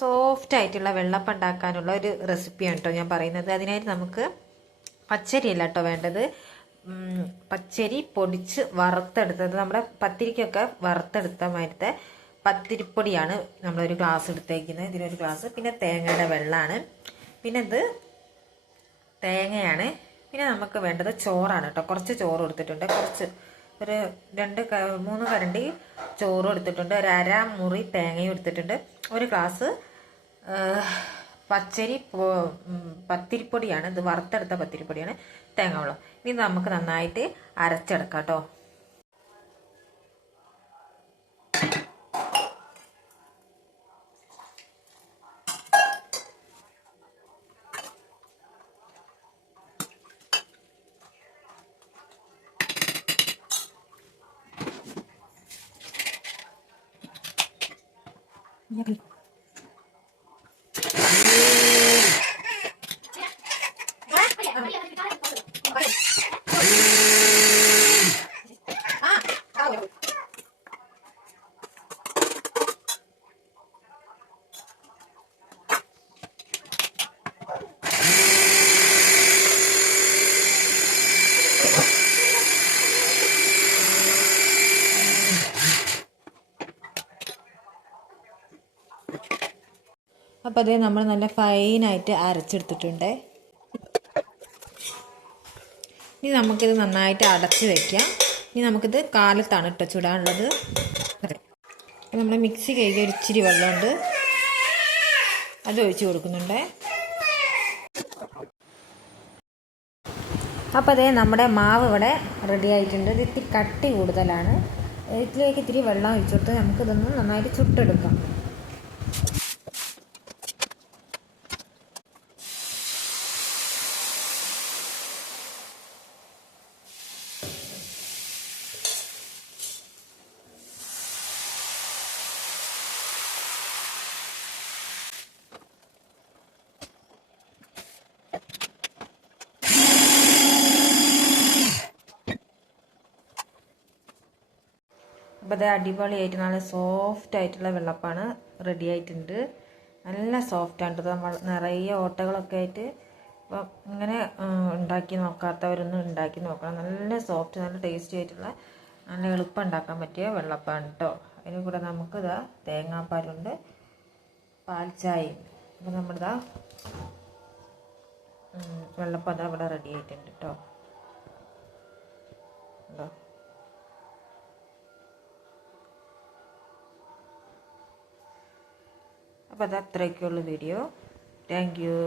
Soft ആയിട്ടുള്ള വെള്ളപ്പം ഉണ്ടാക്കാനുള്ള ഒരു റെസിപ്പിയാണ് കേട്ടോ ഞാൻ പറയുന്നത്. അതിനായിട്ട് നമുക്ക് പച്ചരി അല്ല കേട്ടോ വേണ്ടത്, പച്ചരി പൊടിച്ച് വറുത്തെടുത്തത്, നമ്മുടെ പത്തിരിക്കൊക്കെ വറുത്തെടുത്ത മാതിരത്തെ പത്തിരിപ്പൊടിയാണ് നമ്മളൊരു ഗ്ലാസ് എടുത്തേക്കുന്നത്, ഇതിലൊരു ഗ്ലാസ്. പിന്നെ തേങ്ങയുടെ വെള്ളമാണ്, പിന്നെ ഇത് തേങ്ങയാണ്. പിന്നെ നമുക്ക് വേണ്ടത് ചോറാണ് കേട്ടോ. കുറച്ച് ചോറ് എടുത്തിട്ടുണ്ട്, കുറച്ച് ഒരു 2-3 കരണ്ടി ചോറും എടുത്തിട്ടുണ്ട്, ഒരു അര മുറി തേങ്ങയും എടുത്തിട്ടുണ്ട്, ഒരു ഗ്ലാസ് പച്ചരി പത്തിരിപ്പൊടിയാണ്, ഇത് വറുത്തെടുത്ത പത്തിരിപ്പൊടിയാണ്, തേങ്ങ വെള്ളം. ഇനി നമുക്ക് നന്നായിട്ട് അരച്ചെടുക്കാം കേട്ടോ. അപ്പോൾ അതേ നമ്മൾ നല്ല ഫൈനായിട്ട് അരച്ചെടുത്തിട്ടുണ്ട്. ഇനി നമുക്കിത് നന്നായിട്ട് അടച്ച് വയ്ക്കാം. ഇനി നമുക്കിത് കാലത്താണ് കേട്ടോ ചുടാനുള്ളത്. നമ്മൾ മിക്സി കഴുകി ഒരു ഇച്ചിരി വെള്ളമുണ്ട്, അത് ഒഴിച്ച് കൊടുക്കുന്നുണ്ട്. അപ്പോൾ അതേ നമ്മുടെ മാവ് ഇവിടെ റെഡി ആയിട്ടുണ്ട്. ഇത് ഇത്തിരി കട്ടി കൂടുതലാണ്, ഇതിലേക്ക് ഇത്തിരി വെള്ളം ഒഴിച്ചു കൊടുത്ത് നമുക്കിതൊന്ന് നന്നായിട്ട് ചുട്ടെടുക്കാം. അപ്പോൾ അത് അടിപൊളിയായിട്ട് നല്ല സോഫ്റ്റ് ആയിട്ടുള്ള വെള്ളപ്പാണ് റെഡി ആയിട്ടുണ്ട്. നല്ല സോഫ്റ്റാണ് കേട്ടോ, നമ്മൾ നിറയെ ഓട്ടകളൊക്കെ ആയിട്ട്. അപ്പം ഇങ്ങനെ ഉണ്ടാക്കി നോക്കാത്തവരൊന്നും ഉണ്ടാക്കി നോക്കണം. നല്ല സോഫ്റ്റ്, നല്ല ടേസ്റ്റി ആയിട്ടുള്ള, നല്ല എളുപ്പം ഉണ്ടാക്കാൻ പറ്റിയ വെള്ളപ്പാണ് കേട്ടോ. അതിന് കൂടെ നമുക്കിതാ തേങ്ങാപ്പാലുണ്ട്, പാൽച്ചായയും. അപ്പോൾ നമ്മളിതാ വെള്ളപ്പം അതാ ഇവിടെ റെഡി ആയിട്ടുണ്ട് കേട്ടോ. ഉണ്ടോ? അപ്പോൾ അത് അത്രയൊക്കെയുള്ള വീഡിയോ. Thank you.